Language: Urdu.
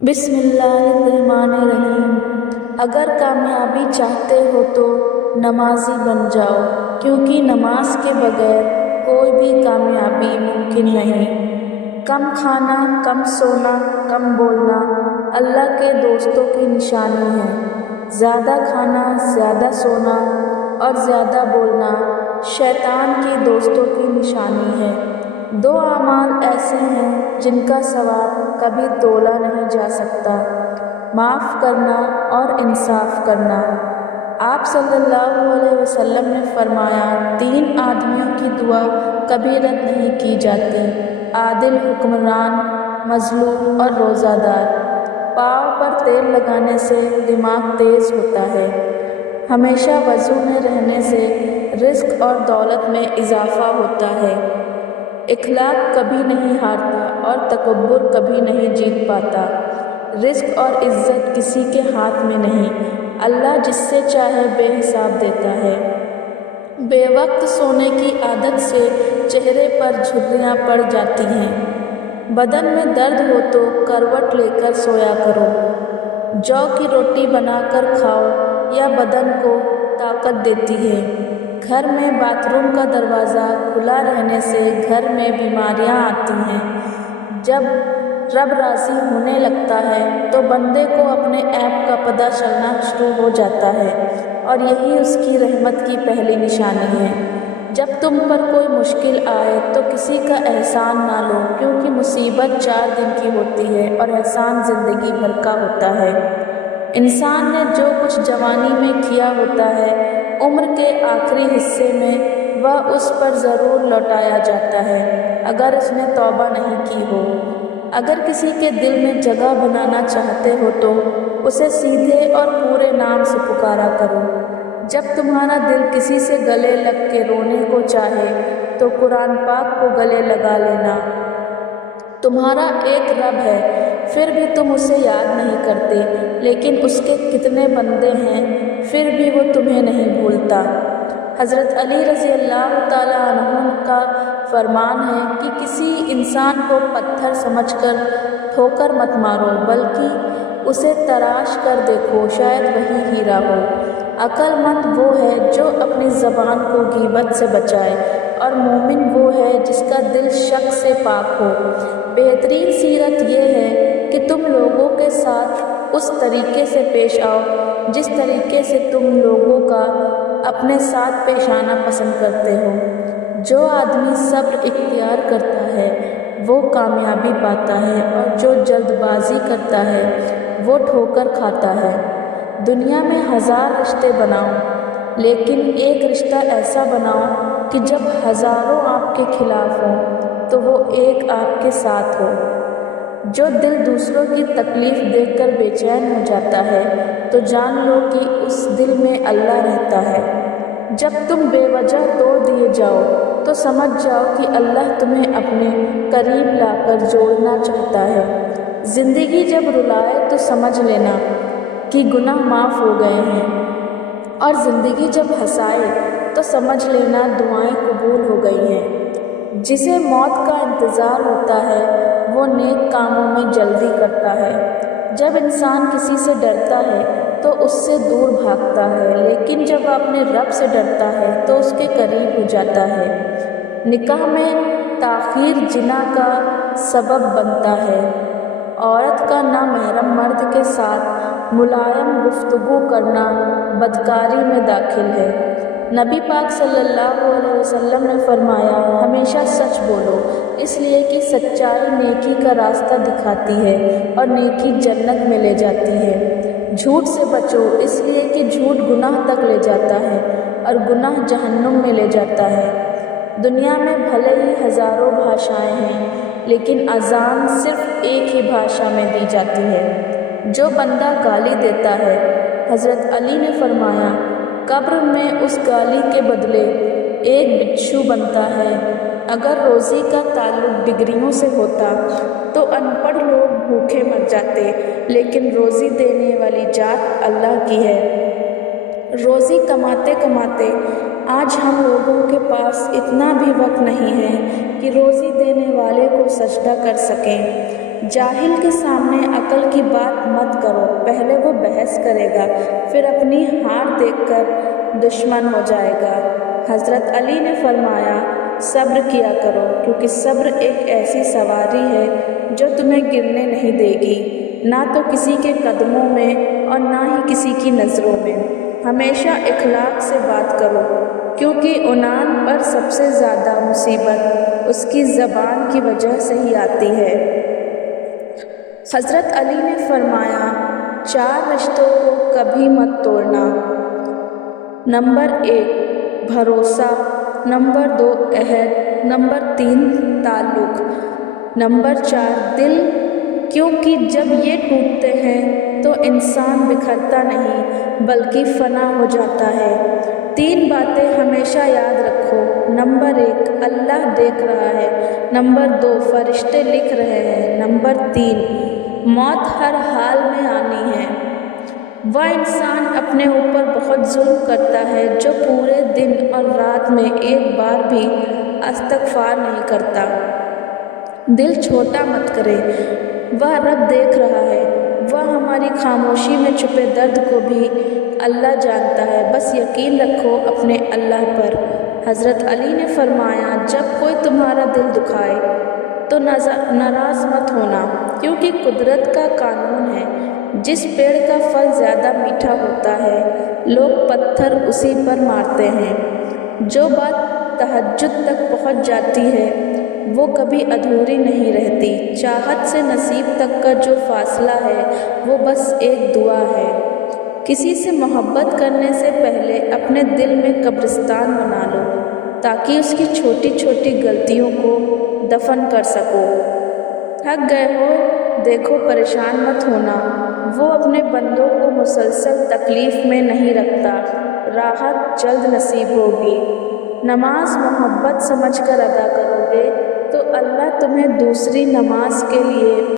بسم اللہ الرحمن الرحیم۔ اگر کامیابی چاہتے ہو تو نمازی بن جاؤ، کیونکہ نماز کے بغیر کوئی بھی کامیابی ممکن نہیں۔ کم کھانا، کم سونا، کم بولنا اللہ کے دوستوں کی نشانی ہے۔ زیادہ کھانا، زیادہ سونا اور زیادہ بولنا شیطان کی دوستوں کی نشانی ہے۔ دو اعمال ایسے ہیں جن کا ثواب کبھی تولا نہیں جا سکتا: معاف کرنا اور انصاف کرنا۔ آپ صلی اللہ علیہ وسلم نے فرمایا، 3 آدمیوں کی دعا کبھی رد نہیں کی جاتی: عادل حکمران، مظلوم اور روزہ دار۔ پاؤں پر تیل لگانے سے دماغ تیز ہوتا ہے۔ ہمیشہ وضو میں رہنے سے رزق اور دولت میں اضافہ ہوتا ہے۔ اخلاق کبھی نہیں ہارتا اور تکبر کبھی نہیں جیت پاتا۔ رزق اور عزت کسی کے ہاتھ میں نہیں، اللہ جس سے چاہے بے حساب دیتا ہے۔ بے وقت سونے کی عادت سے چہرے پر جھریاں پڑ جاتی ہیں۔ بدن میں درد ہو تو کروٹ لے کر سویا کرو۔ جو کی روٹی بنا کر کھاؤ، یا بدن کو طاقت دیتی ہے۔ گھر میں باتھ روم کا دروازہ کھلا رہنے سے گھر میں بیماریاں آتی ہیں۔ جب رب راضی ہونے لگتا ہے تو بندے کو اپنے عیب کا پتہ چلنا شروع ہو جاتا ہے، اور یہی اس کی رحمت کی پہلی نشانی ہے۔ جب تم پر کوئی مشکل آئے تو کسی کا احسان نہ لو، کیونکہ مصیبت 4 دن کی ہوتی ہے اور احسان زندگی بھر کا ہوتا ہے۔ انسان نے جو کچھ جوانی میں کیا ہوتا ہے، عمر کے آخری حصے میں وہ اس پر ضرور لوٹایا جاتا ہے، اگر اس نے توبہ نہیں کی ہو۔ اگر کسی کے دل میں جگہ بنانا چاہتے ہو تو اسے سیدھے اور پورے نام سے پکارا کرو۔ جب تمہارا دل کسی سے گلے لگ کے رونے کو چاہے تو قرآن پاک کو گلے لگا لینا۔ تمہارا ایک رب ہے، پھر بھی تم اسے یاد نہیں کرتے، لیکن اس کے کتنے بندے ہیں، پھر بھی وہ تمہیں نہیں بھولتا۔ حضرت علی رضی اللہ تعالیٰ عنہ کا فرمان ہے کہ کسی انسان کو پتھر سمجھ کر ٹھوکر مت مارو، بلکہ اسے تراش کر دیکھو، شاید وہی ہیرا ہو۔ عقل مند وہ ہے جو اپنی زبان کو غیبت سے بچائے، اور مومن وہ ہے جس کا دل شک سے پاک ہو۔ بہترین سیرت یہ ہے کہ تم لوگوں کے ساتھ اس طریقے سے پیش آؤ جس طریقے سے تم لوگوں کا اپنے ساتھ پیش آنا پسند کرتے ہو۔ جو آدمی صبر اختیار کرتا ہے وہ کامیابی پاتا ہے، اور جو جلد بازی کرتا ہے وہ ٹھوکر کھاتا ہے۔ دنیا میں 1000 رشتے بناؤ، لیکن ایک رشتہ ایسا بناؤ کہ جب ہزاروں آپ کے خلاف ہوں تو وہ ایک آپ کے ساتھ ہو۔ جو دل دوسروں کی تکلیف دیکھ کر بے چین ہو جاتا ہے تو جان لو کہ اس دل میں اللہ رہتا ہے۔ جب تم بے وجہ توڑ دیے جاؤ تو سمجھ جاؤ کہ اللہ تمہیں اپنے قریب لا کر جوڑنا چاہتا ہے۔ زندگی جب رلائے تو سمجھ لینا کہ گناہ معاف ہو گئے ہیں، اور زندگی جب ہنسائے تو سمجھ لینا دعائیں قبول ہو گئی ہیں۔ جسے موت کا انتظار ہوتا ہے وہ نیک کاموں میں جلدی کرتا ہے۔ جب انسان کسی سے ڈرتا ہے تو اس سے دور بھاگتا ہے، لیکن جب اپنے رب سے ڈرتا ہے تو اس کے قریب ہو جاتا ہے۔ نکاح میں تاخیر زنا کا سبب بنتا ہے۔ عورت کا نامحرم مرد کے ساتھ ملائم گفتگو کرنا بدکاری میں داخل ہے۔ نبی پاک صلی اللہ علیہ وسلم نے فرمایا، ہمیشہ سچ بولو، اس لیے کہ سچائی نیکی کا راستہ دکھاتی ہے اور نیکی جنت میں لے جاتی ہے۔ جھوٹ سے بچو، اس لیے کہ جھوٹ گناہ تک لے جاتا ہے اور گناہ جہنم میں لے جاتا ہے۔ دنیا میں بھلے ہی ہزاروں بھاشائیں ہیں، لیکن اذان صرف ایک ہی بھاشا میں دی جاتی ہے۔ جو بندہ گالی دیتا ہے، حضرت علی نے فرمایا، قبر میں اس گالی کے بدلے ایک بچھو بنتا ہے۔ اگر روزی کا تعلق ڈگریوں سے ہوتا تو ان پڑھ لوگ بھوکے مر جاتے، لیکن روزی دینے والی ذات اللہ کی ہے۔ روزی کماتے کماتے آج ہم لوگوں کے پاس اتنا بھی وقت نہیں ہے کہ روزی دینے والے کو سجدہ کر سکیں۔ جاہل کے سامنے عقل کی بات مت کرو، پہلے وہ بحث کرے گا، پھر اپنی ہار دیکھ کر دشمن ہو جائے گا۔ حضرت علی نے فرمایا، صبر کیا کرو، کیونکہ صبر ایک ایسی سواری ہے جو تمہیں گرنے نہیں دے گی، نہ تو کسی کے قدموں میں اور نہ ہی کسی کی نظروں میں۔ ہمیشہ اخلاق سے بات کرو، کیونکہ عنان پر سب سے زیادہ مصیبت اس کی زبان کی وجہ سے ہی آتی ہے۔ حضرت علی نے فرمایا، 4 رشتوں کو کبھی مت توڑنا۔ نمبر 1 بھروسہ، نمبر 2 عہد، نمبر 3 تعلق، نمبر 4 دل، کیونکہ جب یہ ٹوٹتے ہیں تو انسان بکھرتا نہیں بلکہ فنا ہو جاتا ہے۔ 3 باتیں ہمیشہ یاد رکھو۔ نمبر 1 اللہ دیکھ رہا ہے، نمبر 2 فرشتے لکھ رہے ہیں، نمبر 3 موت ہر حال میں آنی ہے۔ وہ انسان اپنے اوپر بہت ظلم کرتا ہے جو پورے دن اور رات میں ایک بار بھی استغفار نہیں کرتا۔ دل چھوٹا مت کرے، وہ رب دیکھ رہا ہے، وہ ہماری خاموشی میں چھپے درد کو بھی اللہ جانتا ہے، بس یقین رکھو اپنے اللہ پر۔ حضرت علی نے فرمایا، جب کوئی تمہارا دل دکھائے تو ناراض مت ہونا، کیونکہ قدرت کا قانون ہے، جس پیڑ کا پھل زیادہ میٹھا ہوتا ہے لوگ پتھر اسی پر مارتے ہیں۔ جو بات تہجد تک پہنچ جاتی ہے وہ کبھی ادھوری نہیں رہتی۔ چاہت سے نصیب تک کا جو فاصلہ ہے وہ بس ایک دعا ہے۔ کسی سے محبت کرنے سے پہلے اپنے دل میں قبرستان بنا لو تاکہ اس کی چھوٹی چھوٹی غلطیوں کو دفن کر سکو۔ تھک گئے ہو دیکھو، پریشان مت ہونا، وہ اپنے بندوں کو مسلسل تکلیف میں نہیں رکھتا، راحت جلد نصیب ہوگی۔ نماز محبت سمجھ کر ادا کرو گے تو اللہ تمہیں دوسری نماز کے لیے